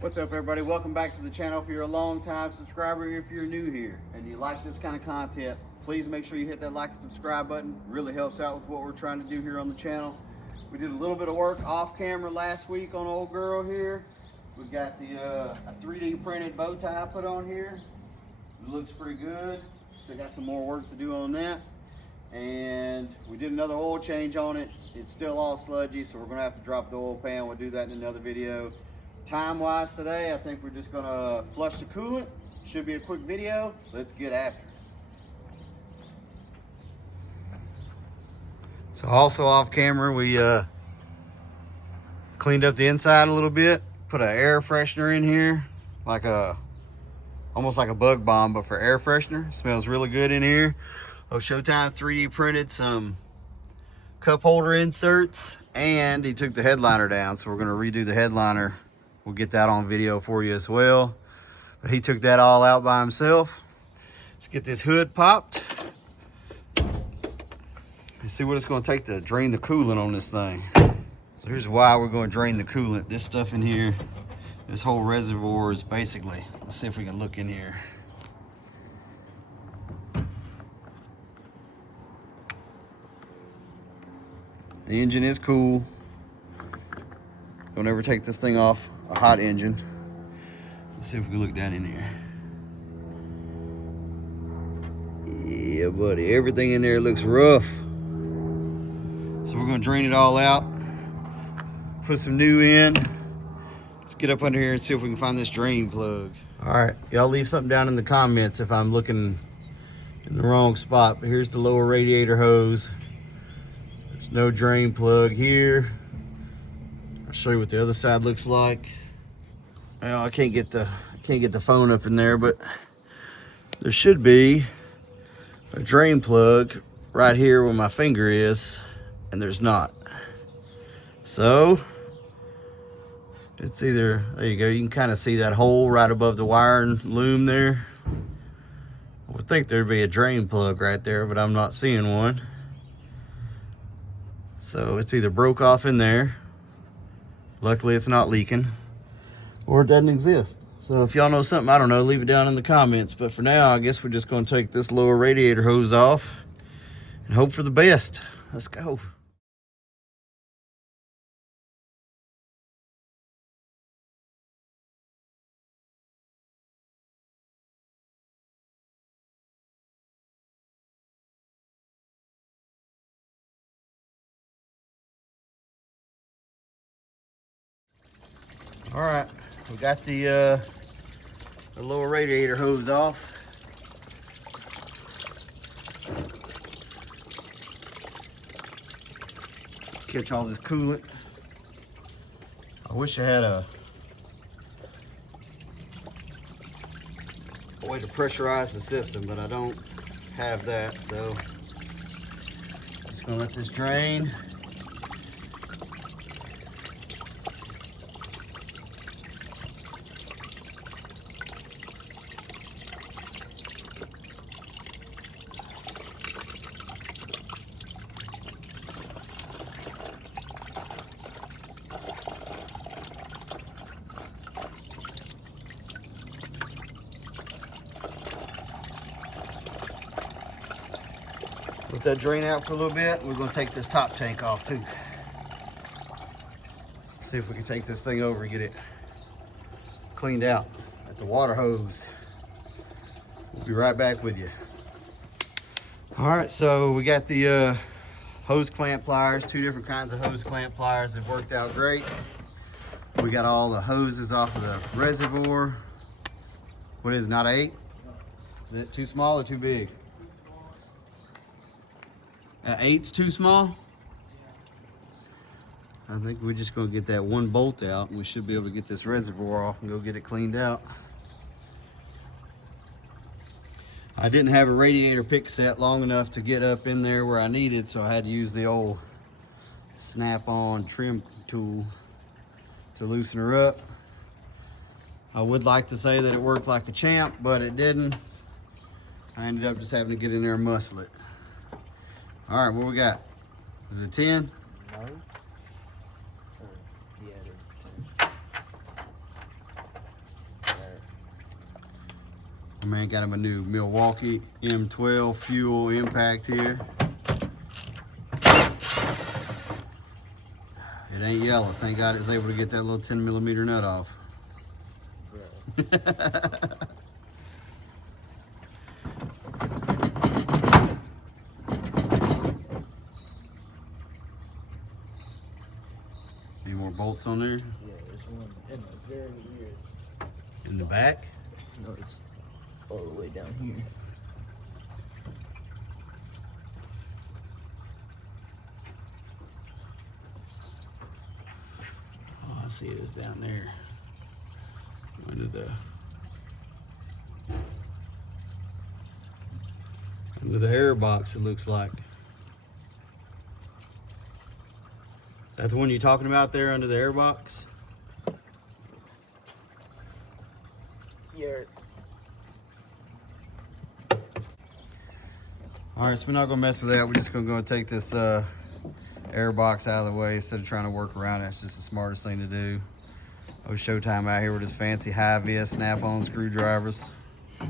What's up, everybody? Welcome back to the channel. If you're a long-time subscriber, if you're new here and you like this kind of content, please make sure you hit that like and subscribe button. It really helps out with what we're trying to do here on the channel. We did a little bit of work off camera last week on old girl here. We got the a 3D printed bow tie put on here. It looks pretty good. Still got some more work to do on that. And we did another oil change on it. It's still all sludgy, so we're gonna have to drop the oil pan. We'll do that in another video. Time wise today, I think we're just gonna flush the coolant. Should be a quick video. Let's get after it. So also off camera, we cleaned up the inside a little bit, put an air freshener in here, like almost like a bug bomb, but for air freshener. It smells really good in here. Showtime 3D printed some cup holder inserts, and he took the headliner down, so we're gonna redo the headliner. We'll get that on video for you as well. But he took that all out by himself. Let's get this hood popped and see what it's gonna take to drain the coolant on this thing. So here's why we're gonna drain the coolant. This stuff in here, this whole reservoir is basically, let's see if we can look in here. The engine is cool. Don't ever take this thing off a hot engine. Let's see if we can look down in there. Yeah, buddy, everything in there looks rough. So we're gonna drain it all out, put some new in. Let's get up under here and see if we can find this drain plug. All right, y'all leave something down in the comments if I'm looking in the wrong spot. But here's the lower radiator hose. There's no drain plug here. I'll show you what the other side looks like. Well, I can't get the phone up in there, but there should be a drain plug right here where my finger is, and there's not. So it's either, there you go, you can kind of see that hole right above the wire and loom there. I would think there'd be a drain plug right there, but I'm not seeing one. So it's either broke off in there, luckily it's not leaking, or it doesn't exist. So if y'all know something, I don't know, leave it down in the comments. But for now, I guess we're just gonna take this lower radiator hose off and hope for the best. Let's go. All right, we got the lower radiator hose off. Catch all this coolant. I wish I had a way to pressurize the system, but I don't have that, so I'm just gonna let this drain. Let that drain out for a little bit. We're going to take this top tank off too. See if we can take this thing over and get it cleaned out at the water hose. We'll be right back with you. All right, so we got the hose clamp pliers, two different kinds of hose clamp pliers. They've worked out great. We got all the hoses off of the reservoir. What is it, not 8? Is it too small or too big? 8's too small? I think we're just gonna get that one bolt out and we should be able to get this reservoir off and go get it cleaned out. I didn't have a radiator pick set long enough to get up in there where I needed, so I had to use the old snap-on trim tool to loosen her up. I would like to say that it worked like a champ, but it didn't. I ended up just having to get in there and muscle it. All right, what we got? Is it 10? No. Yeah, it is 10. Man got him a new Milwaukee M12 fuel impact here. It ain't yellow. Thank God it's able to get that little 10mm nut off. Any more bolts on there? Yeah, there's one in the very weird. In the back? No, it's all the way down here. Oh, I see it is down there. Under the air box, it looks like. That's the one you're talking about there under the air box? Yeah. All right, so we're not gonna mess with that. We're just gonna go and take this air box out of the way instead of trying to work around it. It's just the smartest thing to do. Oh, Showtime out here with his fancy high-vis snap-on screwdrivers. Why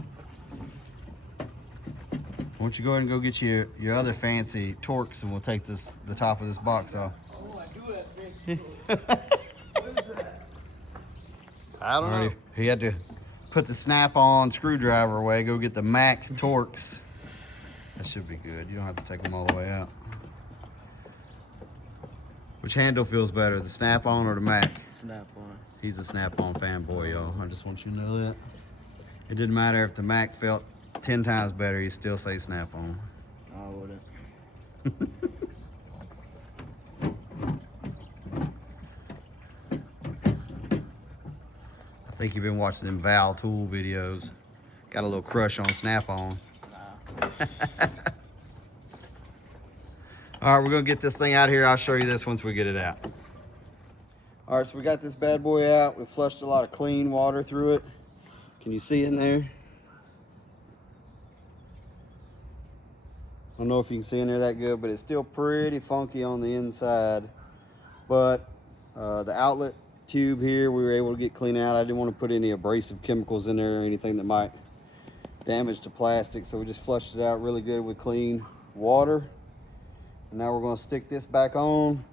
don't you go ahead and go get your other fancy Torx, and we'll take the top of this box off. Oh, I do have fancy. What is that? I don't know. He had to put the snap-on screwdriver away, go get the Mac Torx. That should be good. You don't have to take them all the way out. Which handle feels better, the snap-on or the Mac? Snap-on. He's a snap-on fanboy, y'all. I just want you to know that. It didn't matter if the Mac felt 10 times better, he'd still say snap-on. I wouldn't. I think you've been watching them Val Tool videos. Got a little crush on snap-on. Nah. All right, we're gonna get this thing out here. I'll show you this once we get it out. All right, so we got this bad boy out. We flushed a lot of clean water through it. Can you see in there? I don't know if you can see in there that good, but it's still pretty funky on the inside. But the outlet tube here, we were able to get clean out. I didn't want to put any abrasive chemicals in there or anything that might damage the plastic, so we just flushed it out really good with clean water. And now we're going to stick this back on.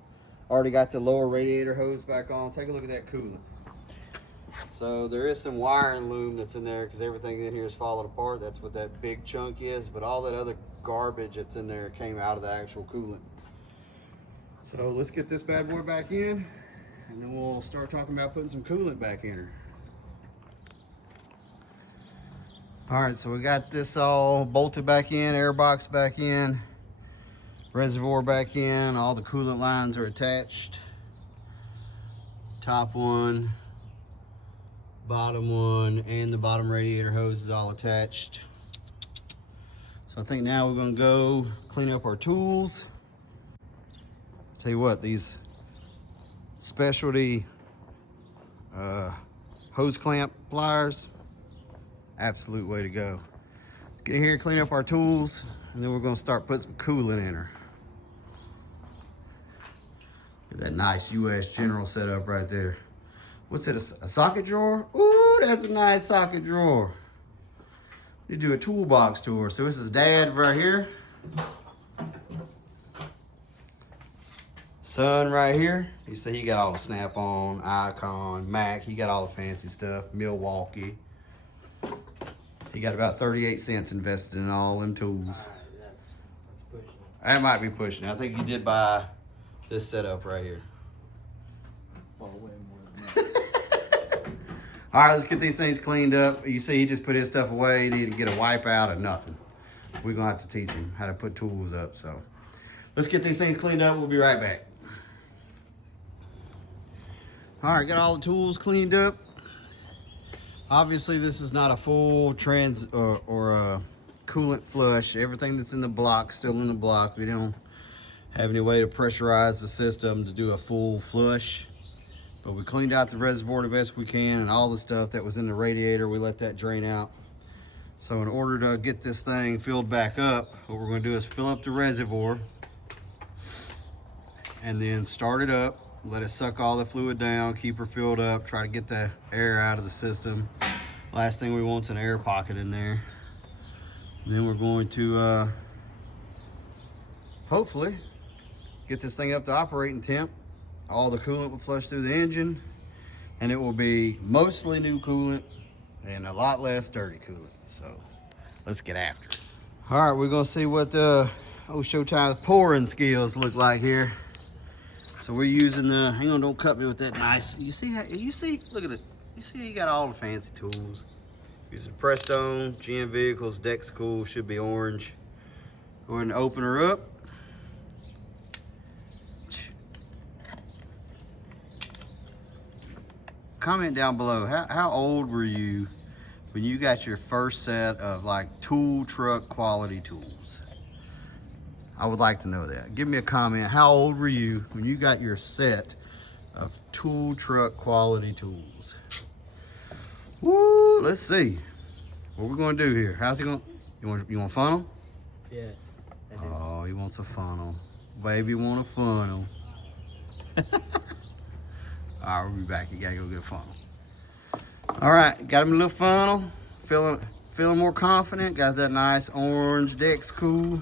Already got the lower radiator hose back on. Take a look at that coolant. So there is some wiring loom that's in there because everything in here is falling apart. That's what that big chunk is, but all that other garbage that's in there came out of the actual coolant. So let's get this bad boy back in, and then we'll start talking about putting some coolant back in her. All right, so we got this all bolted back in, air box back in, reservoir back in, all the coolant lines are attached. Top one, bottom one, and the bottom radiator hose is all attached. So I think now we're gonna go clean up our tools. Tell you what, these specialty hose clamp pliers, absolute way to go. Let's get in here, clean up our tools, and then we're gonna start putting some coolant in her. Look at that nice US General setup right there. What's it, a socket drawer? Ooh, that's a nice socket drawer. You do a toolbox tour. So this is Dad right here. Son right here. You see he got all the Snap-on, Icon, Mac. He got all the fancy stuff. Milwaukee. He got about 38 cents invested in all them tools. That's pushing. That might be pushing it. I think he did buy this setup right here. Oh, way more than that. All right, let's get these things cleaned up. You see he just put his stuff away. He didn't get a wipe out or nothing. We're gonna have to teach him how to put tools up. So let's get these things cleaned up. We'll be right back. All right, got all the tools cleaned up. Obviously this is not a full trans or a coolant flush. Everything that's in the block, still in the block. We don't have any way to pressurize the system to do a full flush. But we cleaned out the reservoir the best we can, and all the stuff that was in the radiator, we let that drain out. So in order to get this thing filled back up, what we're gonna do is fill up the reservoir and then start it up, let it suck all the fluid down, keep her filled up, try to get the air out of the system. Last thing we want is an air pocket in there. And then we're going to hopefully get this thing up to operating temp. All the coolant will flush through the engine, and it will be mostly new coolant and a lot less dirty coolant. So let's get after it. All right, we're gonna see what the Showtime's pouring skills look like here. So we're using the, hang on, don't cut me with that nice, you see, look at it. You see you got all the fancy tools. Using Prestone, GM Vehicles, Dex Cool, should be orange. Go ahead and open her up. Comment down below, how old were you when you got your first set of like tool truck quality tools? I would like to know that. Give me a comment. How old were you when you got your set of tool truck quality tools? Woo, let's see. What we're gonna do here. How's he gonna, you want funnel? Yeah, I do. Oh, he wants a funnel. Baby want a funnel. All right, we'll be back. You gotta go get a funnel. All right, got him a little funnel. Feeling more confident. Got that nice orange Dex Cool.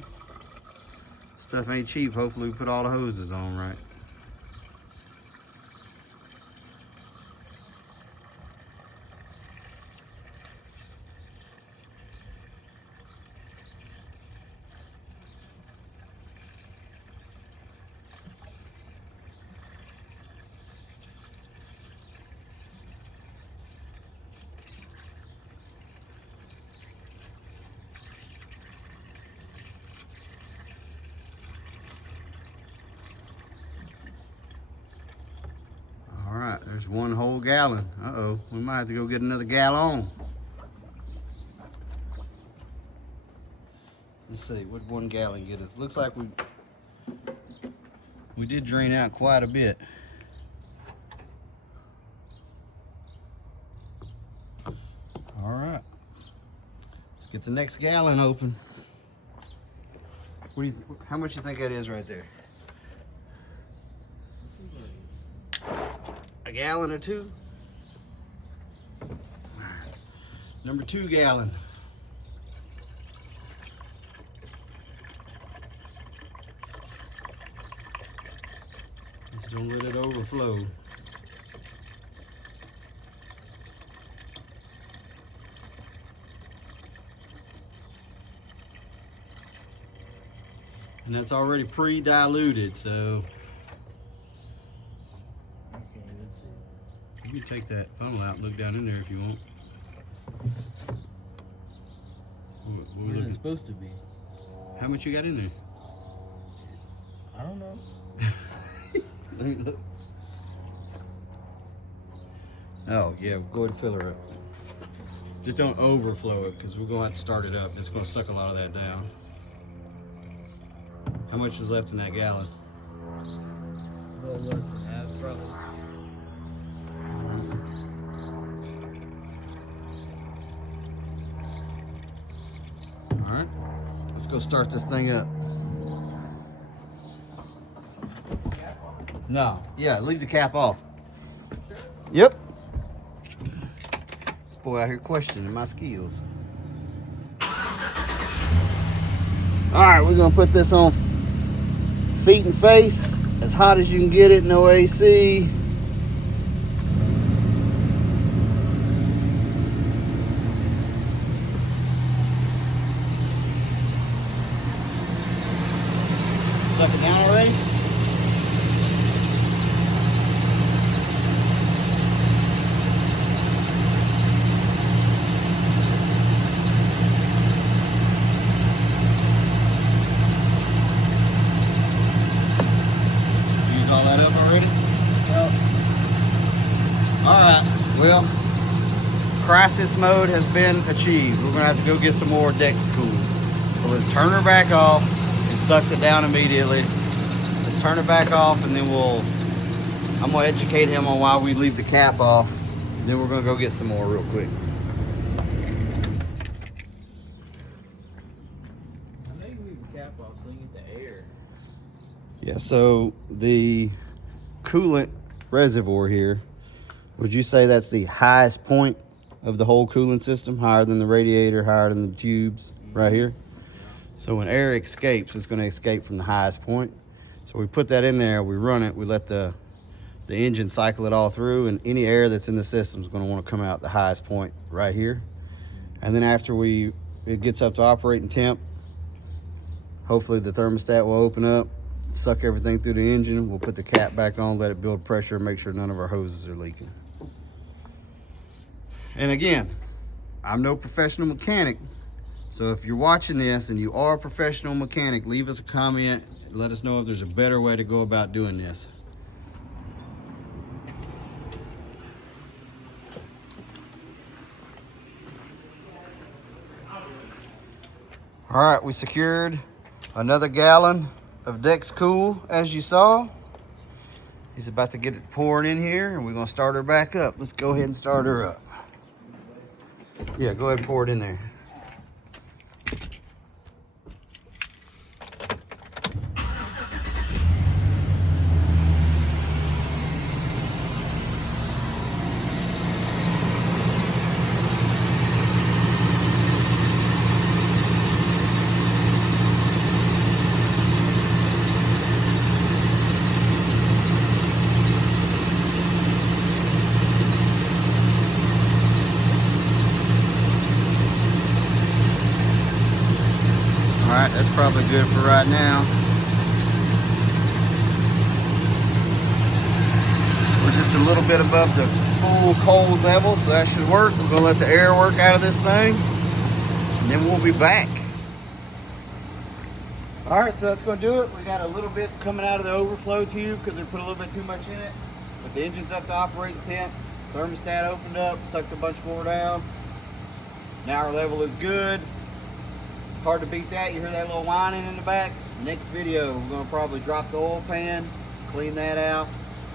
Stuff ain't cheap. Hopefully we put all the hoses on right. All right, there's 1 whole gallon. Uh-oh, we might have to go get another gallon. Let's see, what 1 gallon get us? Looks like we did drain out quite a bit. All right, let's get the next gallon open. What do you? How much you think that is right there? A gallon or 2? All right. Number 2 gallon. Just don't let it overflow. And that's already pre-diluted, so you can take that funnel out and look down in there if you want. Where is it supposed to be? How much you got in there? I don't know. Let me look. Oh, yeah, go ahead and fill her up. Just don't overflow it because we're going to have to start it up. It's going to suck a lot of that down. How much is left in that gallon? A little less than half, probably. All right, let's go start this thing up. No, yeah, leave the cap off. Yep. This boy out here questioning my skills. All right, we're gonna put this on feet and face, as hot as you can get it, no AC. Suck it down already? Use all that up already? Alright, well, crisis mode has been achieved. We're gonna have to go get some more Dex Cool. So let's turn her back off. It sucked it down immediately. Let's turn it back off and then I'm gonna educate him on why we leave the cap off. Then we're gonna go get some more real quick. I know you leave the cap off so you get the air. Yeah, so the coolant reservoir here, would you say that's the highest point of the whole coolant system, higher than the radiator, higher than the tubes right here. So when air escapes, it's going to escape from the highest point. So we put that in there, we run it, we let the engine cycle it all through, and any air that's in the system is going to want to come out the highest point right here. And then after it gets up to operating temp, hopefully the thermostat will open up, suck everything through the engine. We'll put the cap back on, let it build pressure, make sure none of our hoses are leaking. And again, I'm no professional mechanic, so if you're watching this and you are a professional mechanic, leave us a comment. Let us know if there's a better way to go about doing this. All right, we secured another gallon of Dex Cool, as you saw. He's about to get it pouring in here, and we're gonna start her back up. Let's go ahead and start her up. Yeah, go ahead and pour it in there. All right, that's probably good for right now. We're just a little bit above the full cold level, so that should work. We're gonna let the air work out of this thing, and then we'll be back. All right, so that's gonna do it. We got a little bit coming out of the overflow tube because we put a little bit too much in it. But the engine's up to operating temp. Thermostat opened up, sucked a bunch more down. Now our level is good. Hard to beat that. You hear that little whining in the back? Next video, we're gonna probably drop the oil pan, clean that out,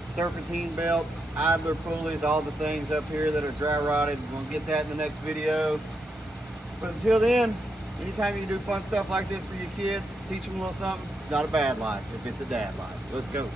serpentine belts, idler pulleys, all the things up here that are dry rotted. We're gonna get that in the next video. But until then, anytime you can do fun stuff like this for your kids, teach them a little something, it's not a bad life if it's a dad life. Let's go.